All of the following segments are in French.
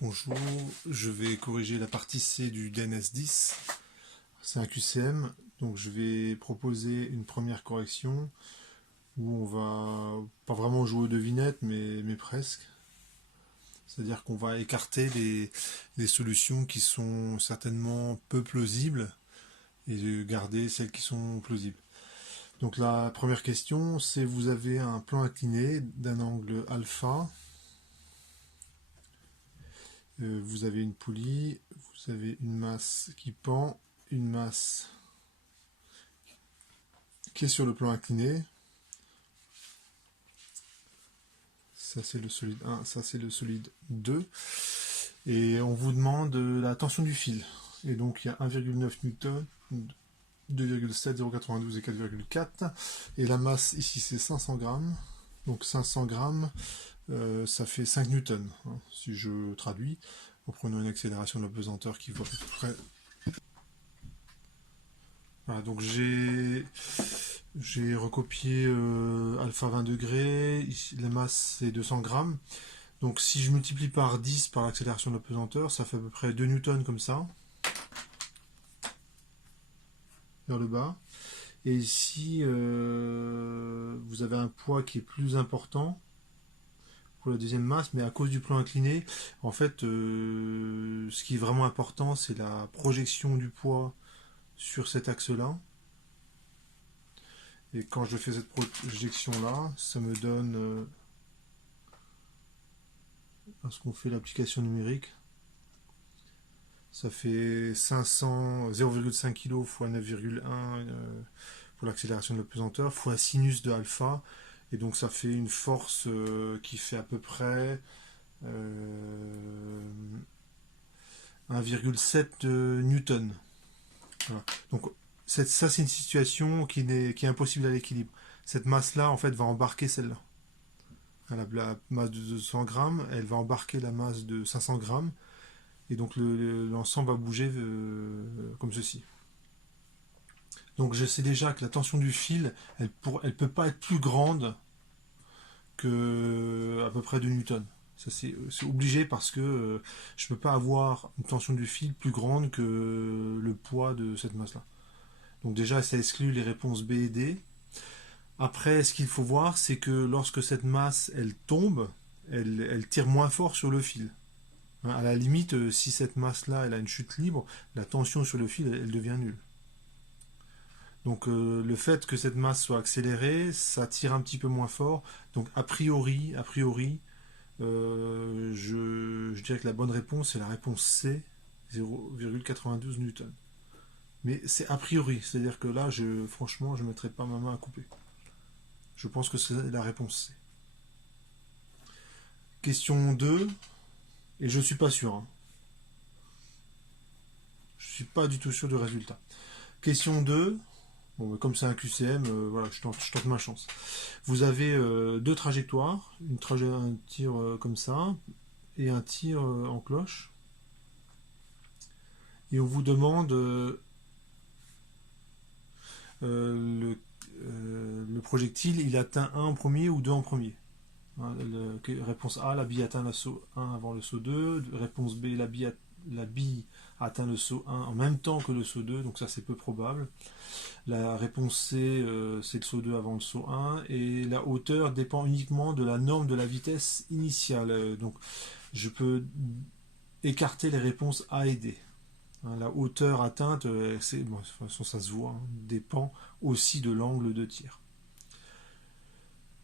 Bonjour, je vais corriger la partie C du DNS10. C'est un QCM, donc je vais proposer une première correction où on va pas vraiment jouer aux devinettes, mais presque. C'est-à-dire qu'on va écarter les solutions qui sont certainement peu plausibles et garder celles qui sont plausibles. Donc la première question, c'est vous avez un plan incliné d'un angle alpha. Vous avez une poulie, vous avez une masse qui pend, une masse qui est sur le plan incliné. Ça c'est le solide 1, ça c'est le solide 2. Et on vous demande la tension du fil. Et donc il y a 1,9 Newton, 2,7, 0,92 et 4,4. Et la masse ici c'est 500 grammes. Donc 500 grammes, ça fait 5 newtons. Hein, si je traduis, en prenant une accélération de la pesanteur qui vaut à peu près. Voilà, donc j'ai recopié alpha 20 degrés, ici, la masse c'est 200 grammes. Donc si je multiplie par 10 par l'accélération de la pesanteur, ça fait à peu près 2 newtons comme ça, vers le bas. Et ici, vous avez un poids qui est plus important pour la deuxième masse, mais à cause du plan incliné, en fait, ce qui est vraiment important, c'est la projection du poids sur cet axe-là. Et quand je fais cette projection-là, ça me donne, lorsqu'on fait l'application numérique, ça fait 0,5 kg fois 9,1 pour l'accélération de la pesanteur, fois sinus de alpha. Et donc ça fait une force qui fait à peu près 1,7 newton. Voilà. Donc ça c'est une situation qui est impossible à l'équilibre. Cette masse-là, en fait, va embarquer celle-là. La masse de 200 grammes, elle va embarquer la masse de 500 grammes. Et donc l'ensemble va bouger comme ceci. Donc je sais déjà que la tension du fil, elle peut pas être plus grande que à peu près 2 newtons. Ça c'est obligé parce que je ne peux pas avoir une tension du fil plus grande que le poids de cette masse-là. Donc déjà ça exclut les réponses B et D. Après, ce qu'il faut voir, c'est que lorsque cette masse elle tombe, elle tire moins fort sur le fil. À la limite, si cette masse-là elle a une chute libre, la tension sur le fil elle devient nulle. Donc le fait que cette masse soit accélérée, ça tire un petit peu moins fort. Donc a priori, je dirais que la bonne réponse c'est la réponse C, 0,92 newton. Mais c'est a priori, c'est-à-dire que là, franchement, je ne mettrai pas ma main à couper. Je pense que c'est la réponse C. Question 2, et je ne suis pas sûr. Hein. Je ne suis pas du tout sûr du résultat. Question 2, bon, comme c'est un QCM, voilà, je tente ma chance. Vous avez deux trajectoires, un tir comme ça, et un tir en cloche. Et on vous demande le projectile, il atteint 1 en premier ou 2 en premier. Hein, réponse A, la bille atteint le saut 1 avant le saut 2. Réponse B, la bille atteint le saut 1 en même temps que le saut 2, donc ça c'est peu probable. La réponse C, c'est le saut 2 avant le saut 1. Et la hauteur dépend uniquement de la norme de la vitesse initiale. Donc je peux écarter les réponses A et D. La hauteur atteinte, bon, de toute façon ça se voit, dépend aussi de l'angle de tir.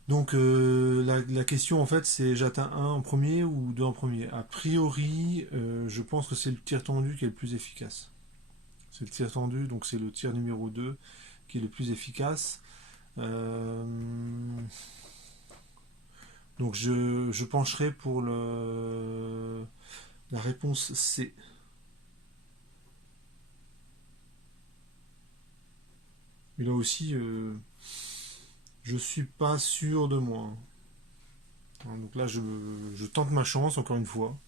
Donc la question en fait c'est j'atteins 1 en premier ou 2 en premier. A priori, je pense que c'est le tir tendu qui est le plus efficace. C'est le tir tendu, donc c'est le tir numéro 2 qui est le plus efficace. Donc je pencherai pour la réponse C. Mais là aussi, je suis pas sûr de moi. Donc là, je tente ma chance encore une fois.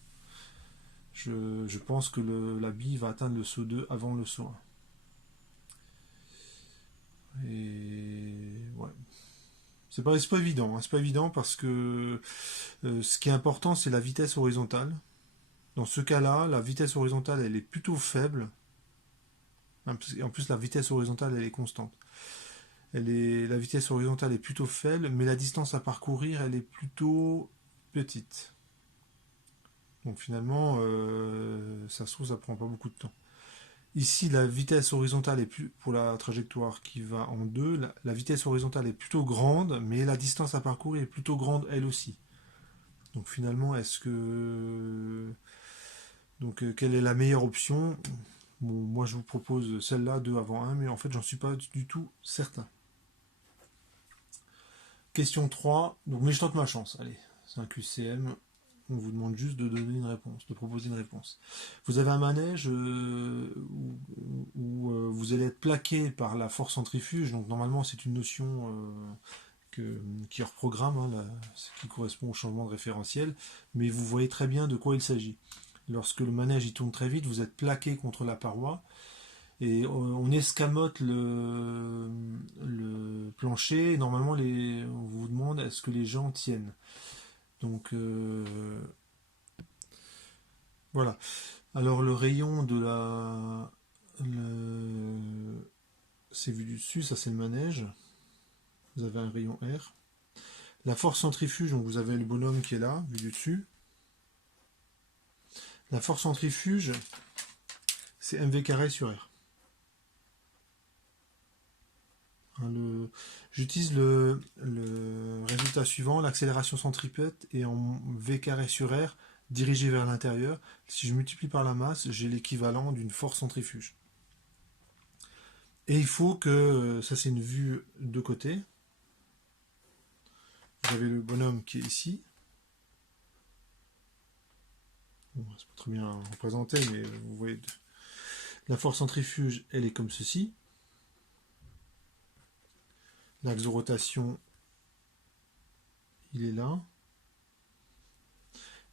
Je pense que la bille va atteindre le saut 2 avant le saut 1. Et ouais. C'est pas évident. Hein. C'est pas évident parce que ce qui est important, c'est la vitesse horizontale. Dans ce cas-là, la vitesse horizontale, elle est plutôt faible. En plus, la vitesse horizontale, elle est constante. La vitesse horizontale est plutôt faible, mais la distance à parcourir, elle est plutôt petite. Donc finalement, ça se trouve, ça prend pas beaucoup de temps. Ici, la vitesse horizontale est plus, pour la trajectoire qui va en deux, la vitesse horizontale est plutôt grande, mais la distance à parcourir est plutôt grande elle aussi. Donc finalement, quelle est la meilleure option? Bon, moi je vous propose celle-là, 2 avant 1, mais en fait j'en suis pas du tout certain. Question 3, donc mais je tente ma chance, allez, c'est un QCM, on vous demande juste de donner une réponse, de proposer une réponse. Vous avez un manège où vous allez être plaqué par la force centrifuge, donc normalement c'est une notion qui reprogramme, hein, ce qui correspond au changement de référentiel, mais vous voyez très bien de quoi il s'agit. Lorsque le manège il tourne très vite, vous êtes plaqué contre la paroi, et on escamote le plancher, et normalement on vous demande est-ce que les gens tiennent. Donc voilà. Alors le rayon de c'est vu du dessus, ça c'est le manège. Vous avez un rayon R. La force centrifuge, donc vous avez le bonhomme qui est là, vu du dessus. La force centrifuge, c'est mv carré sur R. Hein, j'utilise le résultat suivant, l'accélération centripète est en v carré sur R dirigée vers l'intérieur. Si je multiplie par la masse, j'ai l'équivalent d'une force centrifuge. Et il faut que, ça c'est une vue de côté, vous avez le bonhomme qui est ici. Bon, c'est pas très bien représenté, mais vous voyez, la force centrifuge, elle est comme ceci. L'axe de rotation, il est là.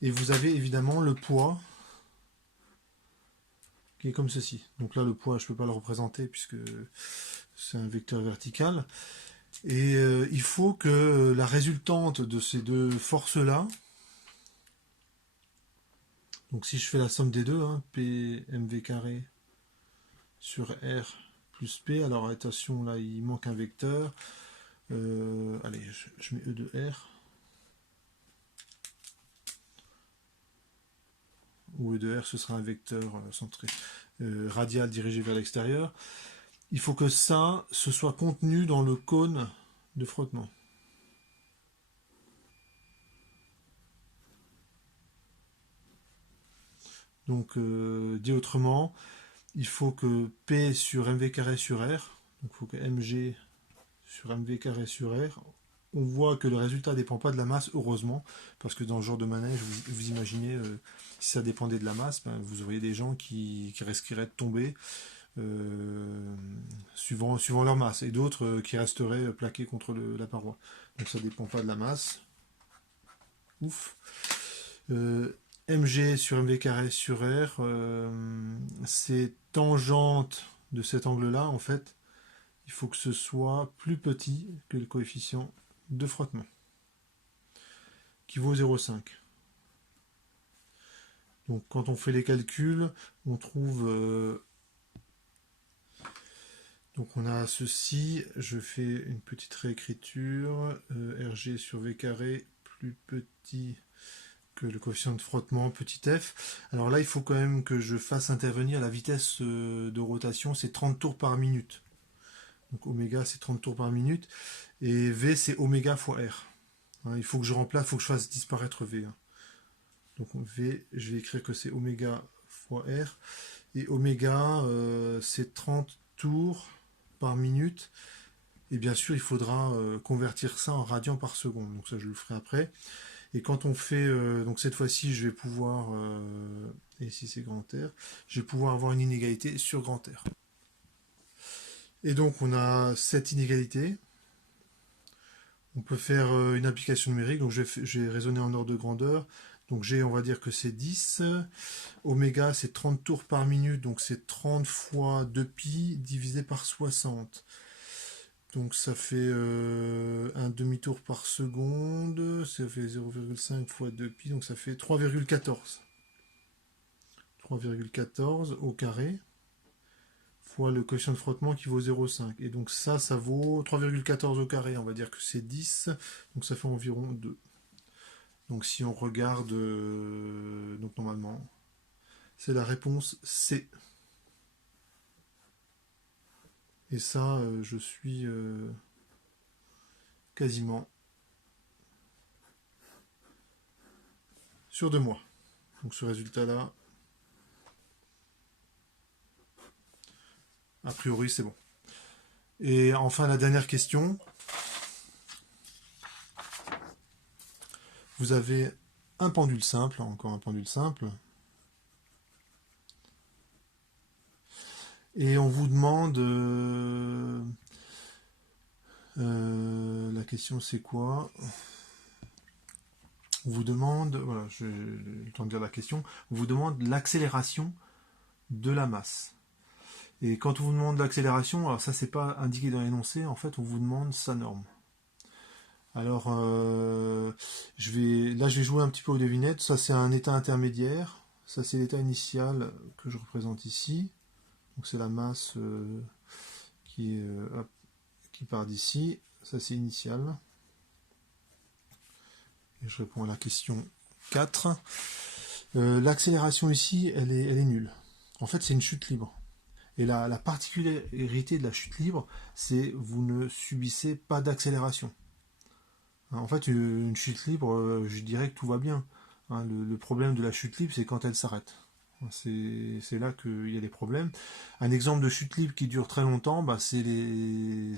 Et vous avez évidemment le poids qui est comme ceci. Donc là, le poids, je ne peux pas le représenter puisque c'est un vecteur vertical. Et il faut que la résultante de ces deux forces-là, donc si je fais la somme des deux, hein, P mv carré sur R plus P, alors attention, là, il manque un vecteur. Allez, je mets E de R. Où E de R, ce sera un vecteur centré, radial dirigé vers l'extérieur. Il faut que ça se soit contenu dans le cône de frottement. Donc, dit autrement, il faut que P sur mv carré sur R, donc il faut que mg sur mv carré sur R, on voit que le résultat ne dépend pas de la masse, heureusement, parce que dans ce genre de manège, vous imaginez, si ça dépendait de la masse, ben, vous auriez des gens qui risqueraient de tomber suivant leur masse, et d'autres qui resteraient plaqués contre la paroi. Donc ça ne dépend pas de la masse. Ouf. mg sur mv carré sur R, c'est tangente de cet angle-là, en fait, il faut que ce soit plus petit que le coefficient de frottement, qui vaut 0,5. Donc quand on fait les calculs, on trouve... donc on a ceci, je fais une petite réécriture, Rg sur V carré plus petit que le coefficient de frottement, petit f. Alors là, il faut quand même que je fasse intervenir la vitesse de rotation, c'est 30 tours par minute. Donc oméga, c'est 30 tours par minute. Et V, c'est oméga fois R. Hein, il faut que je remplace, il faut que je fasse disparaître V. Hein. Donc V, je vais écrire que c'est oméga fois R. Et oméga, c'est 30 tours par minute. Et bien sûr, il faudra convertir ça en radians par seconde. Donc ça, je le ferai après. Et quand on fait, donc cette fois-ci, je vais pouvoir, et ici c'est grand R, je vais pouvoir avoir une inégalité sur grand R. Et donc on a cette inégalité. On peut faire une application numérique, donc je vais raisonner en ordre de grandeur. Donc G, on va dire que c'est 10. Oméga, c'est 30 tours par minute, donc c'est 30 fois 2pi divisé par 60. Donc ça fait un demi-tour par seconde, ça fait 0,5 fois 2pi, donc ça fait 3,14. 3,14 au carré fois le coefficient de frottement qui vaut 0,5. Et donc ça vaut 3,14 au carré. On va dire que c'est 10. Donc ça fait environ 2. Donc si on regarde, donc normalement, c'est la réponse C. Et ça, je suis quasiment sûr de moi. Donc ce résultat-là, a priori, c'est bon. Et enfin, la dernière question. Vous avez un pendule simple, encore un pendule simple. Et on vous demande... la question c'est quoi? On vous demande... Voilà, j'ai le temps de dire la question. On vous demande l'accélération de la masse. Et quand on vous demande l'accélération, alors ça c'est pas indiqué dans l'énoncé, en fait on vous demande sa norme. Alors je vais jouer un petit peu aux devinettes. Ça c'est un état intermédiaire. Ça c'est l'état initial que je représente ici. Donc c'est la masse qui part d'ici. Ça c'est initial. Et je réponds à la question 4. L'accélération ici, elle est nulle. En fait, c'est une chute libre. Et la particularité de la chute libre, c'est vous ne subissez pas d'accélération. En fait, une chute libre, je dirais que tout va bien. Le problème de la chute libre, c'est quand elle s'arrête. C'est là qu'il y a des problèmes. Un exemple de chute libre qui dure très longtemps, bah, c'est les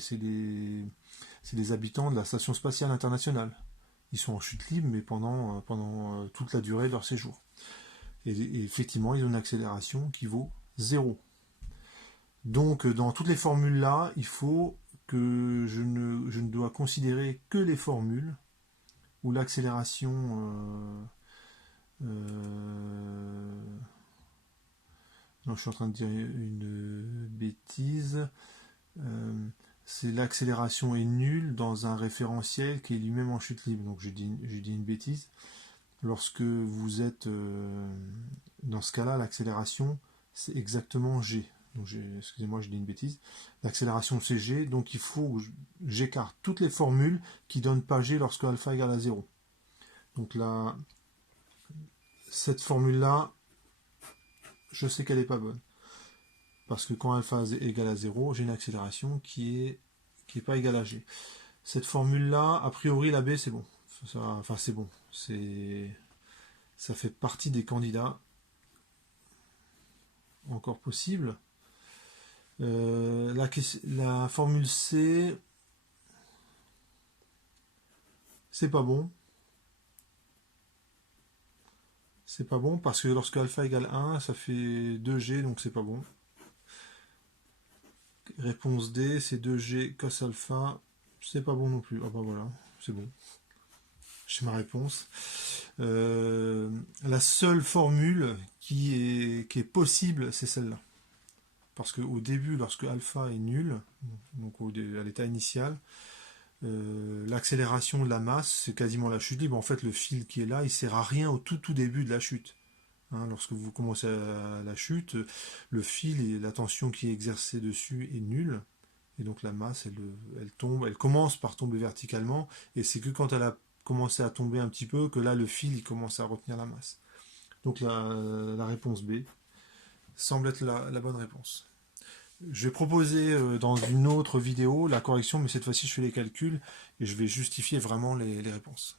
habitants de la Station spatiale internationale. Ils sont en chute libre, mais pendant toute la durée de leur séjour. Et effectivement, ils ont une accélération qui vaut 0. Donc, dans toutes les formules-là, il faut que je ne dois considérer que les formules où l'accélération... non, je suis en train de dire une bêtise. C'est l'accélération est nulle dans un référentiel qui est lui-même en chute libre. Donc, je dis une bêtise. Lorsque vous êtes dans ce cas-là, l'accélération, c'est exactement G. Donc excusez-moi, je dis une bêtise. L'accélération, c'est G. Donc, il faut que j'écarte toutes les formules qui ne donnent pas G lorsque alpha égale à 0. Donc là, cette formule-là, je sais qu'elle n'est pas bonne. Parce que quand alpha égale à 0, j'ai une accélération qui est pas égale à G. Cette formule-là, a priori, la B, c'est bon. Enfin, c'est bon. Ça fait partie des candidats encore possibles. La formule C, c'est pas bon. C'est pas bon parce que lorsque alpha égale 1, ça fait 2G, donc c'est pas bon. Réponse D, c'est 2G cos alpha, c'est pas bon non plus. Ah bah voilà, c'est bon. J'ai ma réponse. La seule formule qui est possible, c'est celle-là. Parce qu'au début, lorsque alpha est nul, donc à l'état initial, l'accélération de la masse, c'est quasiment la chute libre. En fait, le fil qui est là, il ne sert à rien au tout début de la chute. Lorsque vous commencez à la chute, le fil et la tension qui est exercée dessus est nulle. Et donc la masse, elle tombe, elle commence par tomber verticalement. Et c'est que quand elle a commencé à tomber un petit peu que là, le fil, il commence à retenir la masse. Donc la réponse B semble être la bonne réponse. Je vais proposer dans une autre vidéo la correction, mais cette fois-ci je fais les calculs et je vais justifier vraiment les réponses.